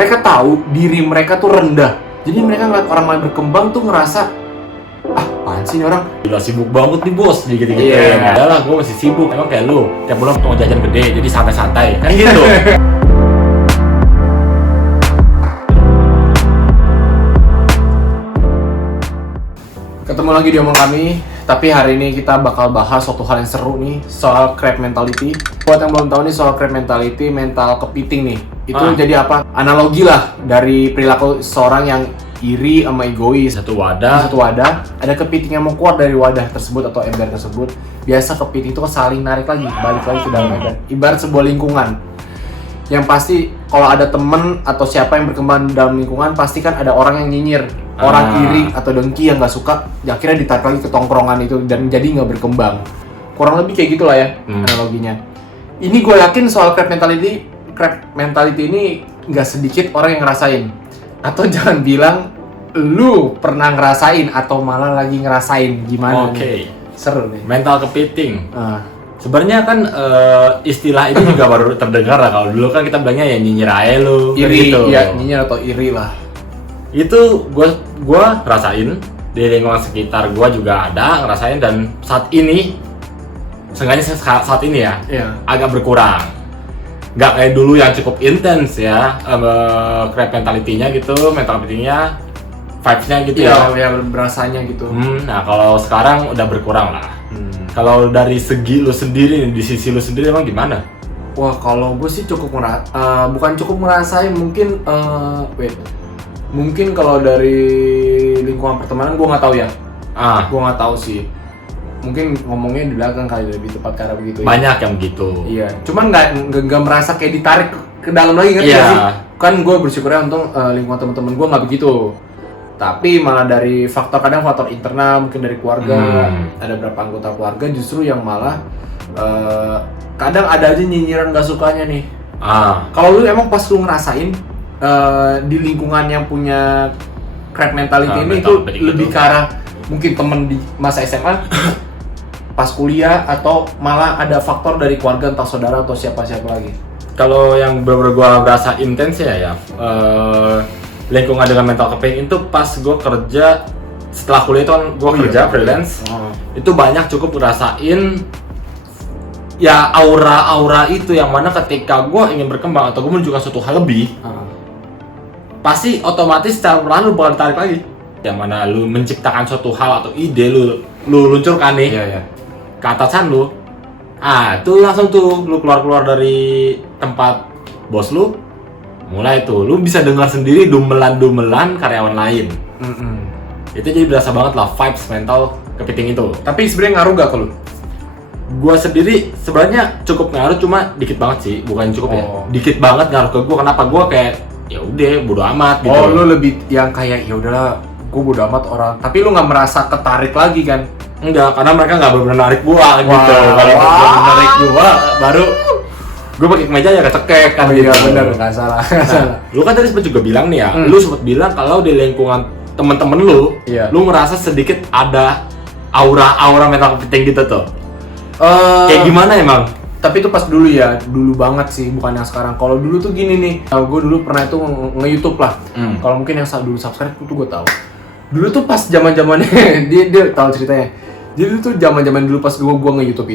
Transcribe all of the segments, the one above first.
mereka tahu diri mereka tuh rendah. Jadi mereka ngeliat orang lain berkembang tuh ngerasa, apaan sih ini orang? Gila sibuk banget nih bos, gitu-gitu. Iya. Udah lah, gue masih sibuk. Emang kayak lu, tiap bulan potong jajan gede, jadi santai-santai. Kan gitu. Ketemu lagi di Omong Kami, tapi hari ini kita bakal bahas suatu hal yang seru nih, soal crab mentality. Buat yang belum tahu nih soal crab mentality, mental kepiting nih. Itu jadi apa? Analogi lah dari perilaku seorang yang iri sama egois. Satu Di wadah. satu wadah, ada kepiting yang mau keluar dari wadah tersebut atau ember tersebut. Biasa kepiting itu saling narik lagi, balik lagi ke dalam ember. Ibarat sebuah lingkungan. Yang pasti kalau ada temen atau siapa yang berkembang dalam lingkungan, pasti kan ada orang yang nyinyir, orang iri atau dengki yang nggak suka, akhirnya ditarik lagi ke tongkrongan itu dan jadi nggak berkembang. Kurang lebih kayak gitulah ya analoginya. Ini gue yakin soal crab mentality ini nggak sedikit orang yang ngerasain. Atau jangan bilang lu pernah ngerasain atau malah lagi ngerasain, gimana nih? Seru nih. Mental kepiting. Sebenarnya kan istilah ini juga baru terdengar lah. Kalau dulu kan kita bilangnya ya nyinyir aja lu. Iri, gitu. ya nyinyir atau iri lah. Itu gua rasain di lingkungan sekitar gua juga ada ngerasain, dan saat ini seenggaknya saat ini ya agak berkurang. Nggak kayak dulu yang cukup intens ya, crab mentality-nya gitu, mental kepitingnya, vibes-nya gitu ya. Ya berasanya gitu. Nah kalau sekarang udah berkurang lah. Kalau dari segi lu sendiri, di sisi lu sendiri emang gimana? Wah, kalau gue sih bukan cukup ngerasain, mungkin mungkin kalau dari lingkungan pertemanan gue nggak tahu ya. Gue nggak tahu sih. Mungkin ngomongnya di belakang kali lebih tepat karena begitu. Banyak yang begitu. Iya. Cuman nggak merasa kayak ditarik ke dalam lagi kan? Iya. Sih? Kan gue bersyukurnya untung lingkungan teman-teman gue nggak begitu. Tapi malah dari kadang faktor internal, mungkin dari keluarga, ada beberapa anggota keluarga justru yang malah kadang ada aja nyinyiran gak sukanya nih. Kalau lu emang pas lu ngerasain di lingkungan yang punya crab mentality ini itu lebih ke arah mungkin temen di masa SMA, pas kuliah, atau malah ada faktor dari keluarga entah saudara atau siapa-siapa lagi? Kalau yang bener-bener gua berasa intens ya lingkungan dengan mental kepiting itu pas gue kerja setelah kuliah itu kan gue kerja freelance. Itu banyak cukup ngerasain ya aura itu, yang mana ketika gue ingin berkembang atau gue menunjukkan suatu hal lebih, pasti otomatis secara perlahan lu bakal ditarik lagi. Yang mana lu menciptakan suatu hal atau ide lu luncurkan nih ke atasan lu, itu langsung tuh lu keluar dari tempat bos lu. Mulai tuh, lu bisa dengar sendiri dumelan karyawan lain. Itu jadi berasa banget lah vibes mental kepiting itu. Tapi sebenarnya ngaruh gak ke lu? Gua sendiri sebenarnya cukup ngaruh, cuma dikit banget sih, bukan cukup ya. Dikit banget ngaruh ke gua. Kenapa? Gua kayak ya udah bodo amat gitu. Lu lebih yang kayak ya udahlah, gua bodo amat orang. Tapi lu nggak merasa ketarik lagi kan? Enggak, karena mereka nggak benar-benar narik gua gitu. Kalau benar narik gua baru gue pakai kemeja ya kecekek kan. Iya benar, nggak salah. Lu kan tadi sempat juga bilang nih ya, lu sempat bilang kalau di lingkungan temen-temen lu, lu ngerasa sedikit ada aura mental kepiting gitu tuh. Kayak gimana emang? Tapi itu pas dulu ya, dulu banget sih, bukan yang sekarang. Kalau dulu tuh gini nih, gue dulu pernah itu nge-YouTube lah. Kalau mungkin yang dulu subscribe tuh gue tahu. Dulu tuh pas zaman-zamannya dia tahu ceritanya. Jadi tuh zaman-zaman dulu pas gue nge-YouTube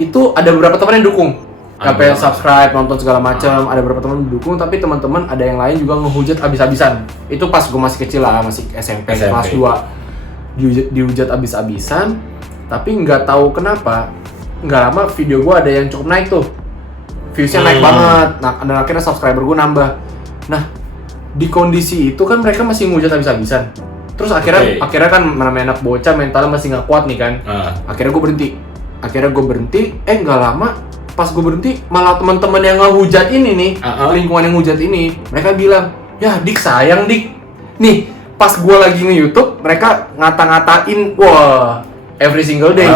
itu ada beberapa teman yang dukung. Sampai subscribe, nonton segala macam, ada beberapa teman mendukung, tapi teman-teman ada yang lain juga ngehujat abis-abisan. Itu pas gue masih kecil lah, masih SMP. Kelas 2 dihujat abis-abisan, tapi nggak tahu kenapa nggak lama video gue ada yang cukup naik tuh, viewsnya naik banget, dan akhirnya subscriber gue nambah. Nah di kondisi itu kan mereka masih ngehujat abis-abisan, terus akhirnya kan namanya anak bocah mentalnya masih nggak kuat nih kan. Akhirnya gue berhenti, nggak lama pas gue berhenti, malah teman-teman yang ngehujat ini nih, lingkungan yang ngehujat ini, mereka bilang, ya Dik sayang Dik. Nih, pas gue lagi nge-YouTube, mereka ngata-ngatain, wah, every single day.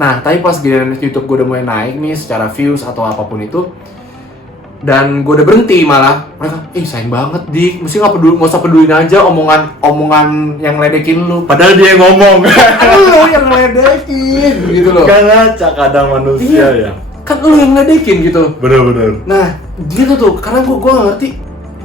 Nah, tapi pas giliran YouTube gue udah mulai naik nih, secara views atau apapun itu, dan gue udah berhenti malah, mereka, sayang banget Dik, mesti nggak usah pedulin aja omongan yang ledekin lu. Padahal dia yang ngomong. Lu yang ledekin, gitu loh. Kan ngaca kadang manusia ya. Kan lu yang ledekin gitu. Bener-bener. Nah, gitu tuh, karena gue gak ngerti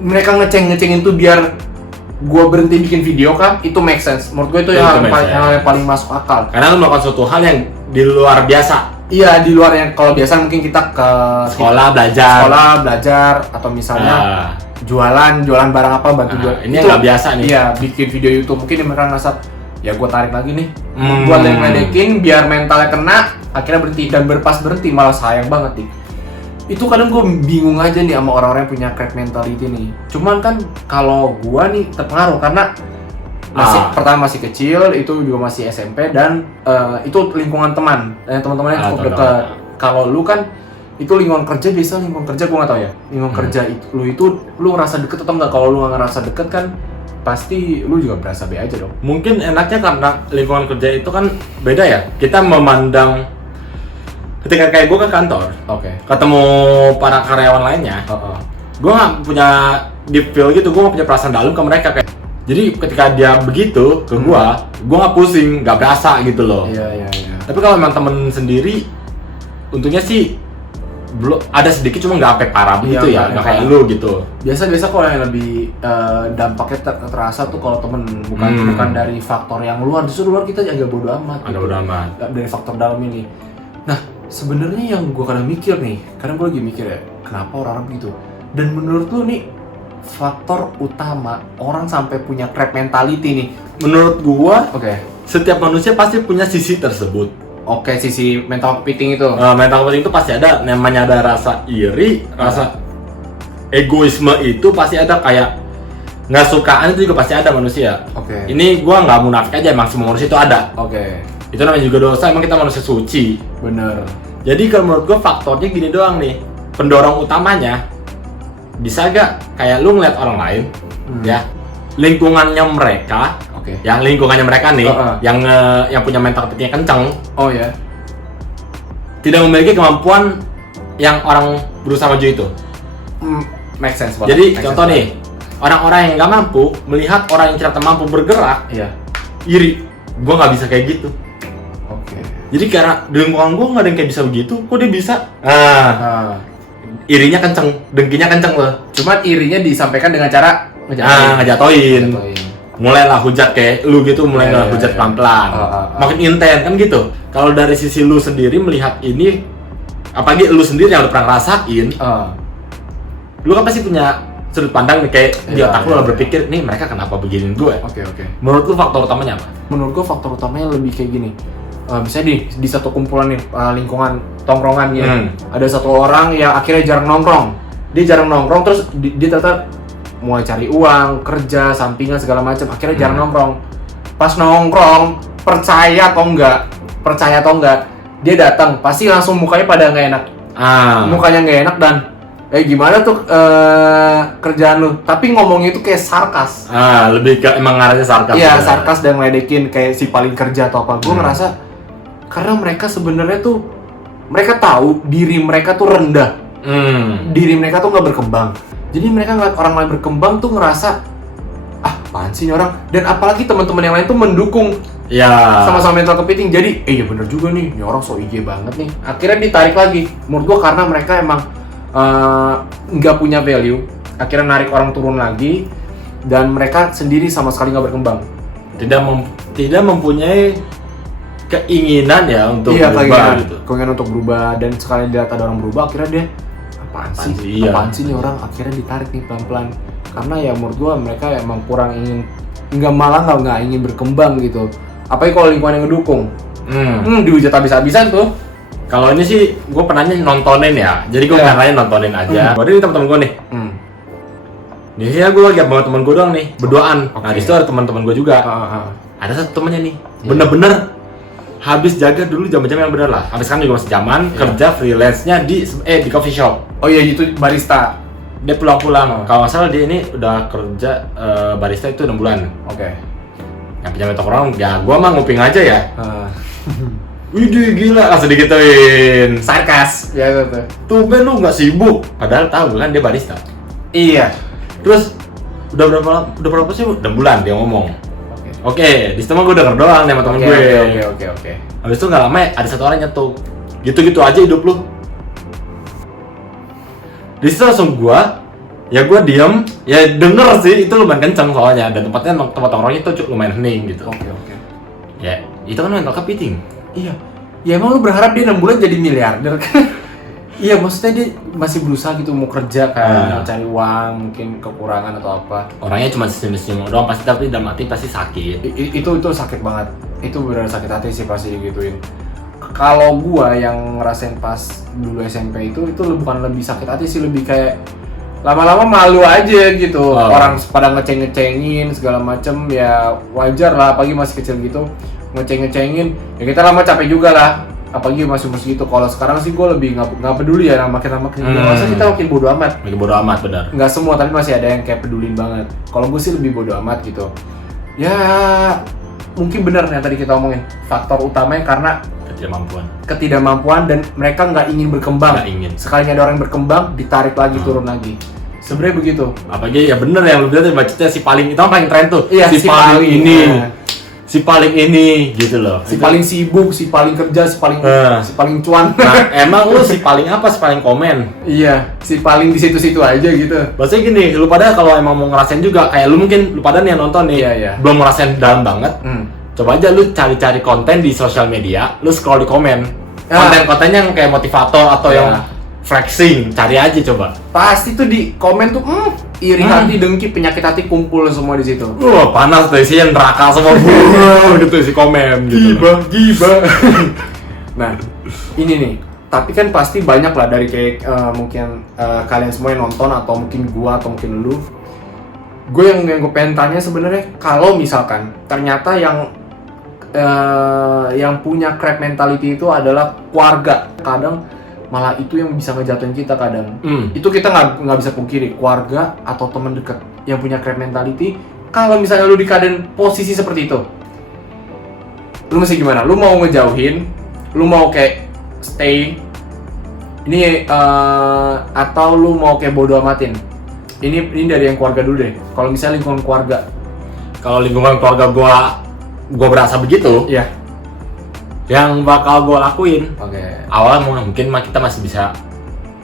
mereka ngecengin tuh biar gue berhenti bikin video kah? Itu make sense. Menurut gue itu yang paling masuk akal. Karena lu melakukan suatu hal yang di luar biasa. Iya, di luar yang kalau biasa mungkin kita ke sekolah belajar atau misalnya jualan barang apa, bantu jual. Ini yang nggak biasa nih. Iya, bikin video YouTube mungkin mereka ngerasa ya gue tarik lagi nih, buat ledekin biar mentalnya kena, akhirnya berhenti dan berhenti malah sayang banget nih. Itu kadang gue bingung aja nih sama orang-orang yang punya crab mentality nih. Cuman kan kalau gue nih terpengaruh karena pertama masih kecil, itu juga masih SMP dan itu lingkungan teman-temannya cukup dekat. Kalau lu kan itu lingkungan kerja, biasa lingkungan kerja gue nggak tahu ya. Lingkungan kerja itu lu ngerasa deket atau enggak? Kalau lu nggak ngerasa deket kan pasti lu juga berasa be aja dong. Mungkin enaknya karena lingkungan kerja itu kan beda ya. Kita memandang ketika kayak gue ke kantor, ketemu para karyawan lainnya, gue nggak punya deep feel gitu, gue nggak punya perasaan dalam ke mereka kayak. Jadi ketika dia begitu ke gue nggak pusing, nggak berasa gitu loh. Iya. Tapi kalau memang temen sendiri, untungnya sih belum ada sedikit, cuma nggak sampai parah begitu ya, nggak kayak lu gitu. Biasa kalau yang lebih dampaknya terasa tuh kalau temen bukan dari faktor yang luar, justru luar kita agak bodo amat. Bodo amat. Dari faktor dalam ini. Nah sebenarnya yang gue kadang mikir nih, kadang gue lagi mikir ya, kenapa orang begitu? Dan menurut lu nih faktor utama orang sampai punya crab mentality nih? Menurut gua, setiap manusia pasti punya sisi tersebut. Sisi mental kepiting itu. Mental kepiting itu pasti ada, namanya ada rasa iri, rasa egoisme itu pasti ada, kayak nggak sukaan itu juga pasti ada manusia. Ini gua nggak munafik aja, emang semua manusia itu ada. Itu namanya juga dosa, emang kita manusia suci. Bener. Jadi kalau menurut gua faktornya gini doang nih, pendorong utamanya bisa gak kayak lu ngeliat orang lain, ya lingkungannya mereka, yang lingkungannya mereka nih, yang punya mental kepitingnya kenceng, tidak memiliki kemampuan yang orang berusaha maju itu. Make sense banget. Jadi contoh nih, orang-orang yang nggak mampu melihat orang yang ternyata mampu bergerak, iri, gua nggak bisa kayak gitu. Jadi karena di lingkungan gua nggak ada yang kayak bisa begitu, kok dia bisa? Irinya kenceng, dengkinya kenceng loh. Cuma irinya disampaikan dengan cara ngejatoin. Mulailah hujat kayak lu gitu, mulai hujat pelan-pelan. Makin intens kan gitu. Kalau dari sisi lu sendiri melihat ini, apalagi lu sendiri yang udah pernah ngerasain, lu kan pasti punya sudut pandang nih, kayak di otak lu berpikir, nih mereka kenapa beginiin gue? Menurut lu faktor utamanya apa? Menurut gue faktor utamanya lebih kayak gini. Misalnya di satu kumpulan nih, lingkungan tongkrongan gitu, ada satu orang yang akhirnya jarang nongkrong. Dia jarang nongkrong, terus dia ternyata mulai cari uang, kerja, sampingan segala macam, akhirnya jarang nongkrong. Pas nongkrong, percaya atau enggak, dia datang, pasti langsung mukanya pada nggak enak. Mukanya nggak enak dan gimana tuh kerjaan lu? Tapi ngomongnya itu kayak sarkas. Lebih ke emang ngarahnya sarkas. Iya, sarkas dan ngeledekin kayak si paling kerja atau apa. Gue ngerasa karena mereka sebenarnya tuh mereka tahu diri mereka tuh rendah. Diri mereka tuh nggak berkembang. Jadi mereka ngeliat orang lain berkembang tuh ngerasa apaan sih ini orang? Dan apalagi teman-teman yang lain tuh mendukung. Sama-sama mental kepiting. Jadi iya bener juga nih, ini orang so IG banget nih. Akhirnya ditarik lagi. Menurut gua karena mereka emang nggak punya value, akhirnya narik orang turun lagi dan mereka sendiri sama sekali nggak berkembang. Tidak mempunyai keinginan ya untuk berubah gitu. Keinginan untuk berubah, dan sekali dilihat ada orang berubah akhirnya dia apaan sih nih orang, akhirnya ditarik nih pelan-pelan. Karena ya menurut gua mereka emang kurang ingin, nggak ingin berkembang gitu. Apalagi kalau lingkungan yang ngedukung. Dihujat habis-habisan tuh. Kalau ini sih gue pernahnya nontonin ya, jadi gue nggak nontonin aja. Ini teman-teman gue nih. Di sini gue lagi sama teman gue doang nih, berduaan. Nah di situ ada teman-teman gue juga. Ada satu temannya nih, bener-bener habis jaga dulu jam-jam yang bener lah. Habis kan juga masih zaman kerja freelance-nya di coffee shop. Oh iya, itu barista. Dia pulang-pulang. Kalau nggak salah dia ini udah kerja barista itu 6 bulan. Yang punya toko orang, ya gue mah nguping aja ya. Widih gila, langsung digituin. Sarkas. Ya tuh. Tumben lu nggak sibuk. Padahal tahu kan dia barista. Iya. Terus udah berapa sih? 6 bulan dia ngomong. Oke, di situ mah gue denger doang sama temen gue. Oke. Habis itu nggak lama ada satu orang nyetuk. Gitu-gitu aja hidup lu. Di situ langsung gue Ya gue diem, ya denger sih, itu lumayan kenceng soalnya. Dan tempat nongkrongnya itu lumayan hening gitu. Oke. Ya, itu kan mental kepiting. Iya. Ya emang lu berharap dia 6 bulan jadi miliarder kan? Iya, maksudnya dia masih berusaha gitu mau kerja kan, cari uang, mungkin kekurangan atau apa. Orangnya cuma senyum-senyum doang pasti, tapi dalam hati pasti sakit. Itu sakit banget. Itu benar sakit hati sih pasti digituin. Kalau gua yang ngerasain pas dulu SMP itu bukan lebih sakit hati sih, lebih kayak lama-lama malu aja gitu. Orang pada ngeceng-ngecengin segala macem, ya wajar lah, apalagi masih kecil gitu ngeceng-ngecengin. Ya kita lama capek juga lah. Apalagi masih gitu. Kalau sekarang sih gue lebih nggak peduli ya, makin dewasa kita makin bodo amat. Makin bodo amat, benar. Nggak semua, tapi masih ada yang kayak pedulin banget. Kalau gue sih lebih bodo amat gitu. Ya mungkin benar yang tadi kita omongin, faktor utamanya karena ketidakmampuan dan mereka nggak ingin berkembang. Nggak ingin. Sekalinya ada orang yang berkembang, ditarik lagi turun lagi. Sebenarnya begitu. Apalagi ya bener yang lu bilang tadi, bacotnya si paling itu kan paling tren tuh. Iya, si paling ini. Si paling ini gitu loh. Si paling sibuk, si paling kerja, si paling cuan. Nah, emang lu si paling apa? Si paling komen? Iya, si paling di situ-situ aja gitu. Maksudnya gini, lu pada kalau emang mau ngerasain juga, kayak lu pada nih yang nonton nih, belum ngerasain dalam banget. Coba aja lu cari-cari konten di sosial media, lu scroll di komen. Konten-kontennya yang kayak motivator atau yang flexing, cari aja coba. Pasti tuh di komen tuh iri hati, dengki, penyakit hati kumpul semua di situ. Panas tuh, isinya neraka semua. Gitu si komen gitu. Gibah. Nah, ini nih. Tapi kan pasti banyak lah dari kayak mungkin kalian semua yang nonton, atau mungkin gua atau mungkin lu. Gue yang gue pengen tanya sebenarnya, kalau misalkan ternyata yang punya crab mentality itu adalah keluarga, kadang malah itu yang bisa ngejatuhin kita kadang. Itu kita nggak bisa pungkiri, keluarga atau teman dekat yang punya crab mentality. Kalau misalnya lu di keadaan posisi seperti itu, lu mesti gimana? Lu mau ngejauhin, lu mau kayak stay ini atau lu mau kayak bodo amatin? Ini dari yang keluarga dulu deh. Kalau misalnya lingkungan keluarga, kalau lingkungan keluarga gua berasa begitu, iya. Yang bakal gue lakuin, awalnya mungkin kita masih bisa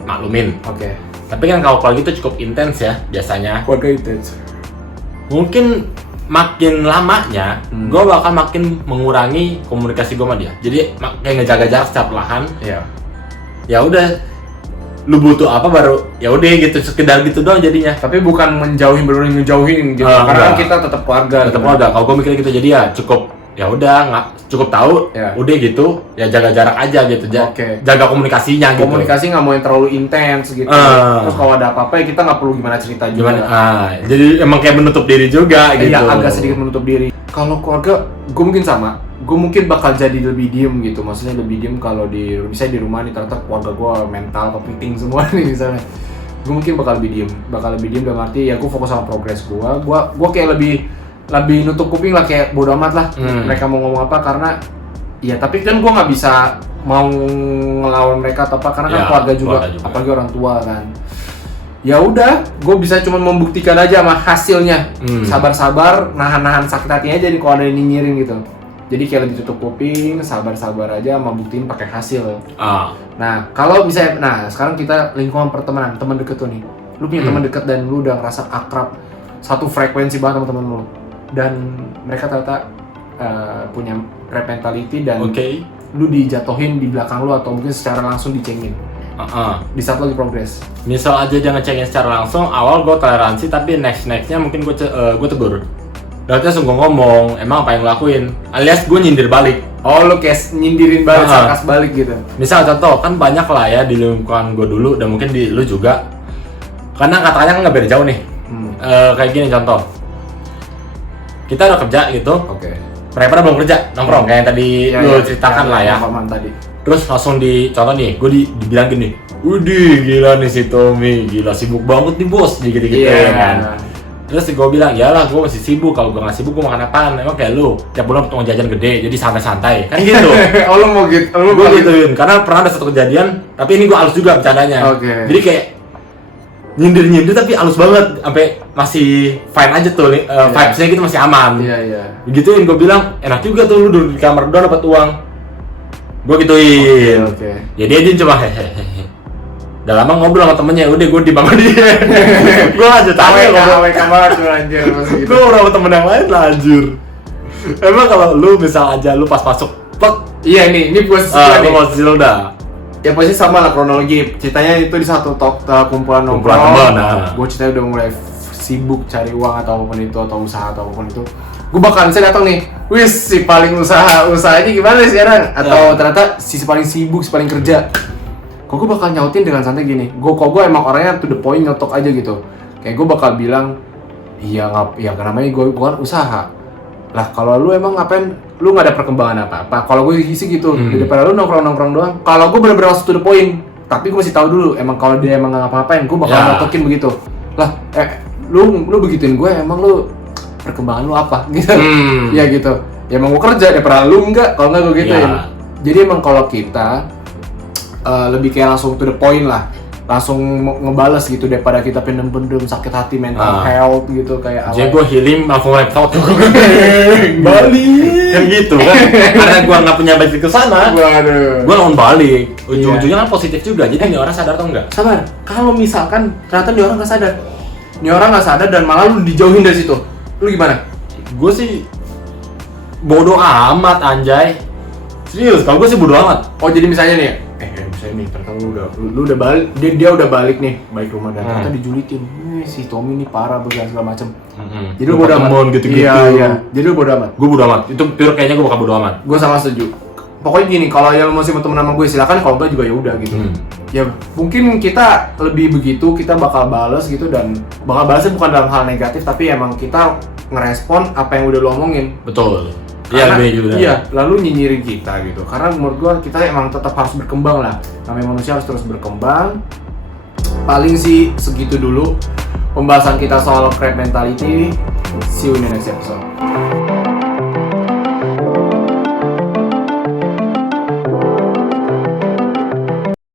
maklumin. Tapi kan kalau keluarga itu cukup intens ya biasanya. Keluarga intens. Mungkin makin lamanya, gue bakal makin mengurangi komunikasi gue sama dia. Jadi kayak ngejaga jarak secara perlahan. Ya udah, lu butuh apa baru ya udah gitu, sekedar gitu doang jadinya. Tapi bukan ngejauhin gitu. Karena kan kita tetap keluarga. Kalau gue mikirnya gitu, jadi ya cukup. Ya udah, nggak cukup tahu, udah gitu, ya jaga jarak aja gitu, jaga komunikasinya gitu. Komunikasi nggak mau yang terlalu intens gitu. Terus kalau ada apa-apa ya kita nggak perlu gimana cerita juga. Jadi emang kayak menutup diri juga gitu. Iya, agak sedikit menutup diri. Kalau keluarga, gue mungkin sama. Gue mungkin bakal jadi lebih diem gitu. Maksudnya lebih diem kalau misalnya di rumah nih, ternyata keluarga gue mental kepiting semua nih misalnya. Gue mungkin bakal lebih diem dalam arti ya gue fokus sama progres gue. Gue kayak lebih nutup kuping lah, kayak bodo amat lah mereka mau ngomong apa, karena ya tapi kan gue nggak bisa mau ngelawan mereka atau apa, karena kan keluarga juga, apalagi orang tua kan. Ya udah, gue bisa cuma membuktikan aja sama hasilnya. Sabar-sabar, nahan sakit hatinya aja nih kalau ada yang nyinyirin gitu. Jadi kayak lebih tutup kuping, sabar-sabar aja, sama buktiin pakai hasil. Nah, kalau misalnya, sekarang kita lingkungan pertemanan, teman deket tuh nih. Lu punya teman deket dan lu udah ngerasa akrab, satu frekuensi banget sama temen lu. Dan mereka ternyata punya crab mentality dan lu dijatuhin di belakang lu atau mungkin secara langsung dicengin di saat lagi progres. Misal aja jangan cengin secara langsung, awal gue toleransi, tapi nextnya mungkin gue tegur. Berarti langsung gue ngomong, emang apa yang ngelakuin? Alias gue nyindir balik. Oh, lu kayak nyindirin balik, sarkas balik gitu. Misal contoh, kan banyak lah ya di lingkungan gue dulu dan mungkin di lu juga. Karena katanya kan nggak beda jauh nih. Kayak gini contoh. Kita udah kerja gitu. Mereka belum kerja, nongkrong kayak yang tadi lu ceritakan lah ya. Tadi. Terus langsung contoh nih, gue dibilang gini, "Widih, gila nih si Tommy, gila sibuk banget nih bos," gitu-gitu kan. Terus gue bilang, "Yalah, gue masih sibuk. Kalau gue nggak sibuk, gue makan apaan? Emang kayak lu, tiap bulan potong jajan gede, jadi santai-santai." Kan gitu. Oh, lu mau gitu? Gue gituin, karena pernah ada satu kejadian, tapi ini gue halus juga bercandanya. Jadi kayak nyindir tapi halus banget, sampai masih fine aja tuh, vibes-nya gitu masih aman. Gituin, gue bilang, "Enak juga tuh lu duduk di kamar doang dapat uang." Gue gituin. Ya dia cuma hehehe. Udah lama ngobrol sama temennya, udah gue dibangun dia. Gue lanjut aja ngobrol. AWK banget tuh anjir masih gitu. Gue ngobrol sama temen yang lain lanjut. Emang kalau lu misal aja lu pas masuk, plek, Iya ini posisi gua nih. posisi lu udah. Ya posisi sama lah kronologi. Ceritanya itu di satu kumpulan Kumpulan nongkrong. teman, nah. Gue ceritanya udah mulai sibuk cari uang atau apapun itu, atau usaha atau apapun itu. Gue bakalan saya datang nih, wis si paling usahanya gimana sekarang? Atau ternyata si paling sibuk, si paling kerja. Kok gue bakal nyautin dengan santai gini. Gue emang orangnya to the point, nyotok aja gitu. Kayak gue bakal bilang, iya namanya gue bukan usaha. Lah kalau lu emang ngapain? Lu nggak ada perkembangan apa-apa. Kalau gue isi gitu, daripada lu nongkrong doang. Kalau gue bener-bener langsung to the point, tapi gue masih tahu dulu. Emang kalau dia emang nggak ngapa-ngapain, gue bakal nyotokin begitu. Lah, lu begituin gue, emang lu perkembangan lu apa? Gitu. Ya gitu. Ya emang gue kerja, daripada lu enggak. Kalau nggak gue gituin. Jadi emang kalau kita lebih kayak langsung to the point lah, langsung ngebales gitu daripada kita pendem-pendem sakit hati, mental health gitu kayak Jadi gue healing langsung laptop Bali kan gitu kan. Karena gue nggak punya budget ke sana, waduh, gue langsung balik. Ujung-ujungnya kan positif juga. Jadi nih orang sadar atau enggak? sabar. Kalau misalkan ternyata nih orang nggak sadar dan malah lu dijauhin dari situ, lu gimana? Gue sih bodoh amat anjay. Serius, kalau gue sih bodoh amat. Oh jadi misalnya nih, misalnya nih ternyata lu udah balik, dia udah balik nih, balik rumah dan ternyata dijulitin, si Tommy nih parah begala segala macem. Jadi lu bodo amat. gitu-gitu. Iya. Jadi lu bodo amat. Gue bodo amat. Itu pure kayaknya gue bakal bodo amat. Gue sama setuju. Pokoknya gini, kalau yang lu masih mau temen sama gue silakan, kalau enggak juga ya udah gitu. Ya mungkin kita lebih begitu, kita bakal bales gitu, dan bakal balesnya bukan dalam hal negatif, tapi emang kita ngerespon apa yang udah lu omongin. Betul. Karena, Iya, juga. iya, lalu nyinyirin kita gitu. Karena menurut gua kita emang tetap harus berkembang lah. Namanya manusia harus terus berkembang. Paling sih segitu dulu pembahasan kita soal crab mentality. See you in the next episode.